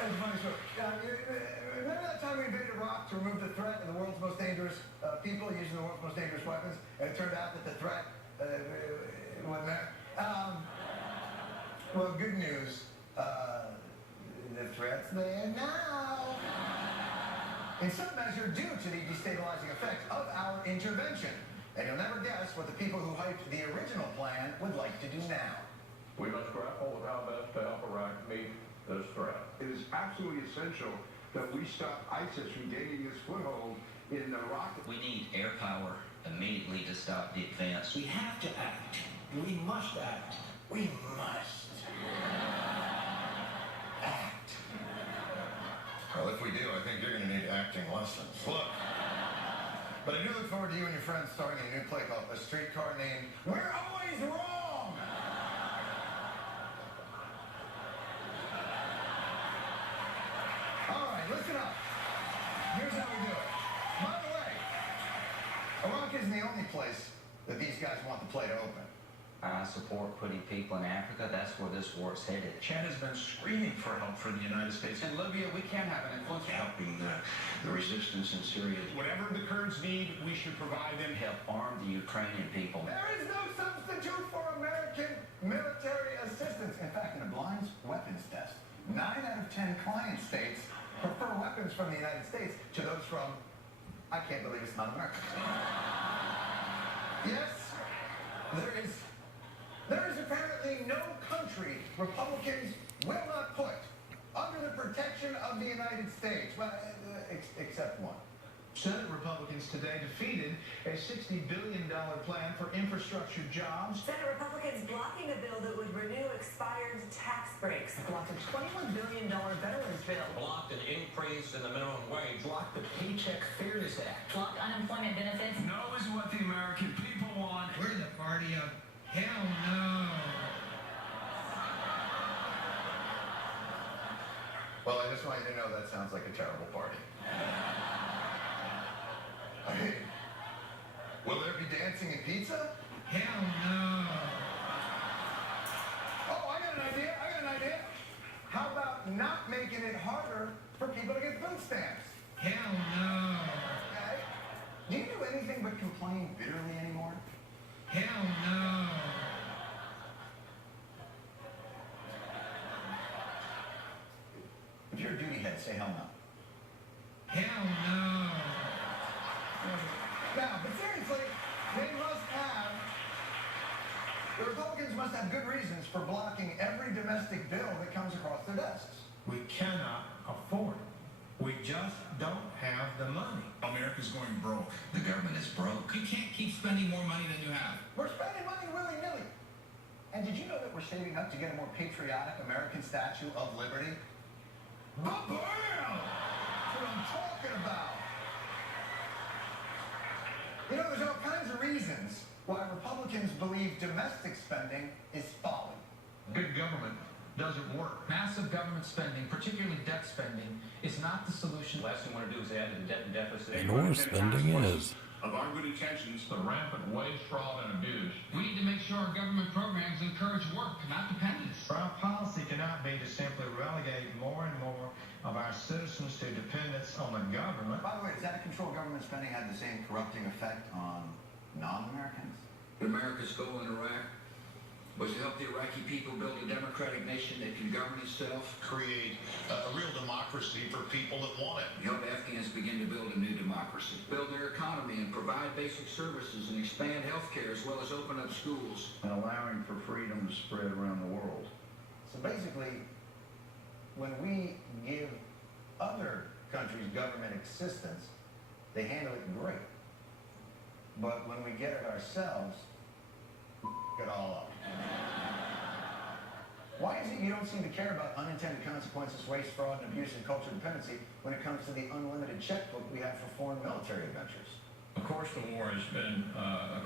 That's a funny story. Remember that time we invaded Iraq to remove the threat of the world's most dangerous people using the world's most dangerous weapons? And it turned out that the threat wasn't there. Well, good news. The threat's there now. In some measure due to the destabilizing effects of our intervention. And you'll never guess what the people who hyped the original plan would like to do now. We must grapple with how best to help Iraq meet this threat. It is absolutely essential that we stop ISIS from gaining its foothold in Iraq. We need air power immediately to stop the advance. We have to act. We must act. We must act. Well, if we do, I think you're going to need acting lessons. Look. But I do look forward to you and your friends starting a new play called A Streetcar Named We're Always Wrong! All right, listen up. Here's how we do it. By the way, Iraq isn't the only place that these guys want the play to open. I support putting people in Africa. That's where this war's headed. Chad has been screaming for help from the United States. In Libya, we can have an influence. Helping the resistance in Syria. Whatever the Kurds need, we should provide them. Help arm the Ukrainian people. There is no substitute for American military assistance. In fact, in a blind weapons test, 9 out of 10 client states prefer weapons from the United States to those from, I can't believe it's not America. Yes, there is apparently no country Republicans will not put under the protection of the United States, well, except one. Senate Republicans today defeated a $60 billion plan for infrastructure jobs. Senate Republicans blocking a bill that would renew expired tax breaks. Blocked a $21 billion veterans bill. Blocked an increase in the minimum wage. Blocked the Paycheck Fairness Act. Blocked unemployment benefits. No is what the American people want. We're the party of hell no. Well, I just want you to know that sounds like a terrible party. I mean, will there be dancing and pizza? Hell no. Oh, I got an idea. How about not making it harder for people to get food stamps? Hell no. Okay. Do you do anything but complain bitterly anymore? Hell no. If you're a duty head, say hell no. Hell no. Now, but seriously, the Republicans must have good reasons for blocking every domestic bill that comes across their desks. We cannot afford it. We just don't have the money. America's going broke. The government is broke. You can't keep spending more money than you have. We're spending money willy-nilly. And did you know that we're saving up to get a more patriotic American Statue of Liberty? Ba-bam! That's what I'm talking about. You know, there's all kinds of reasons why Republicans believe domestic spending is folly. Good government doesn't work. Massive government spending, particularly debt spending, is not the solution. The last thing we want to do is add to the debt and deficit. And more spending is. Of our good intentions, The rampant waste, fraud, and abuse. We need to make sure our government programs encourage work, not dependence. Our policy cannot be to simply relegate more and more of our citizens to dependence on the government. By the way, does out-of-control government spending have the same corrupting effect on non-Americans? America's goal in Iraq was to help the Iraqi people build a democratic nation that can govern itself. create a real democracy for people that want it. Help Afghans begin to build a new democracy. Build their economy and provide basic services and expand health care as well as open up schools. And allowing for freedom to spread around the world. So basically, when we give other countries government assistance, they handle it great. But when we get it ourselves, it all up. Why is it you don't seem to care about unintended consequences, waste, fraud, and abuse, and cultural dependency when it comes to the unlimited checkbook we have for foreign military adventures? Of course, the war has been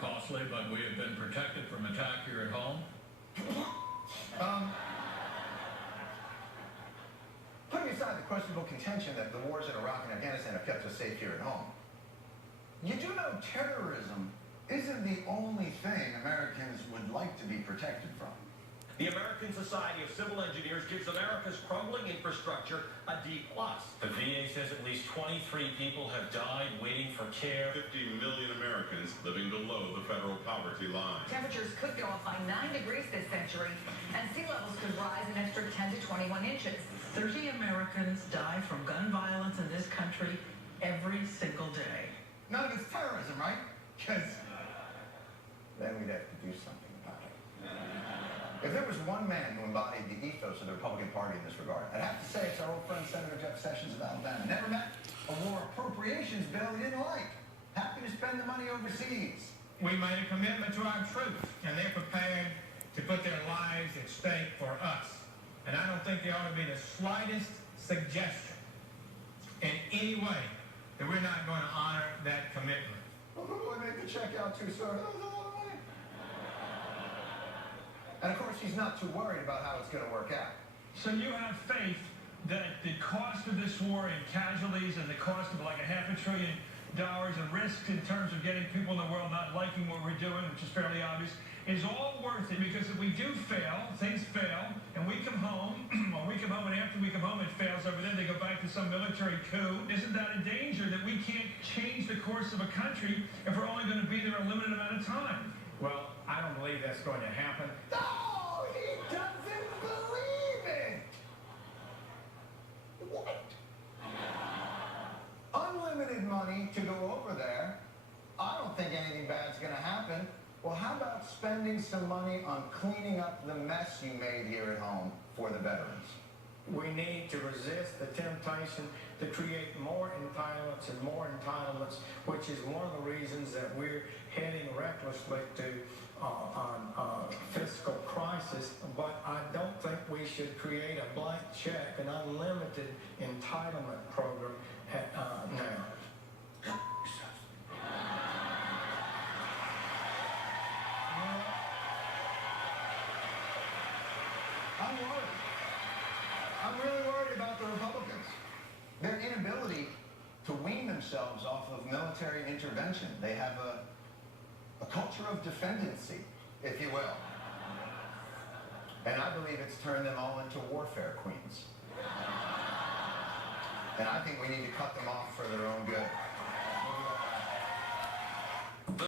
costly, but we have been protected from attack here at home. Putting aside the questionable contention that the wars in Iraq and Afghanistan have kept us safe here at home, you do know terrorism isn't the only thing Americans would like to be protected from. The American Society of Civil Engineers gives America's crumbling infrastructure a D+. The VA says at least 23 people have died waiting for care. 50 million Americans living below the federal poverty line. Temperatures could go up by 9 degrees this century, and sea levels could rise an extra 10 to 21 inches. 30 Americans die from gun violence in this country every single day. None of it's terrorism, right? Because then we'd have to do something about it. If there was one man who embodied the ethos of the Republican Party in this regard, I'd have to say it's our old friend Senator Jeff Sessions of Alabama. Never met a war appropriations bill he didn't like. Happy to spend the money overseas. We made a commitment to our troops, and they're prepared to put their lives at stake for us. And I don't think there ought to be the slightest suggestion in any way that we're not going to honor that commitment. Well, who do I make the check out to, sir? That was a lot of money. And of course, he's not too worried about how it's going to work out. So you have faith that the cost of this war in casualties and the cost of like $500 billion in risks in terms of getting people in the world not liking what we're doing, which is fairly obvious, is all worth it, because if we do fail, things fail, and we come home, or we come home and after we come home it fails over there, they go back to some military coup. Isn't that a danger that we can't change the course of a country if we're only going to be there a limited amount of time? Well, I don't believe that's going to happen. No, he doesn't believe it. What? Unlimited money to go over there. I don't think anything bad's going to happen. Well, how about spending some money on cleaning up the mess you made here at home for the veterans? We need to resist the temptation to create more entitlements and more entitlements, which is one of the reasons that we're heading recklessly to fiscal crisis. But I don't think we should create a blank check, an unlimited entitlement program now. I'm worried. I'm really worried about the Republicans. Their inability to wean themselves off of military intervention. They have a culture of defendancy, if you will. And I believe it's turned them all into warfare queens. And I think we need to cut them off for their own good.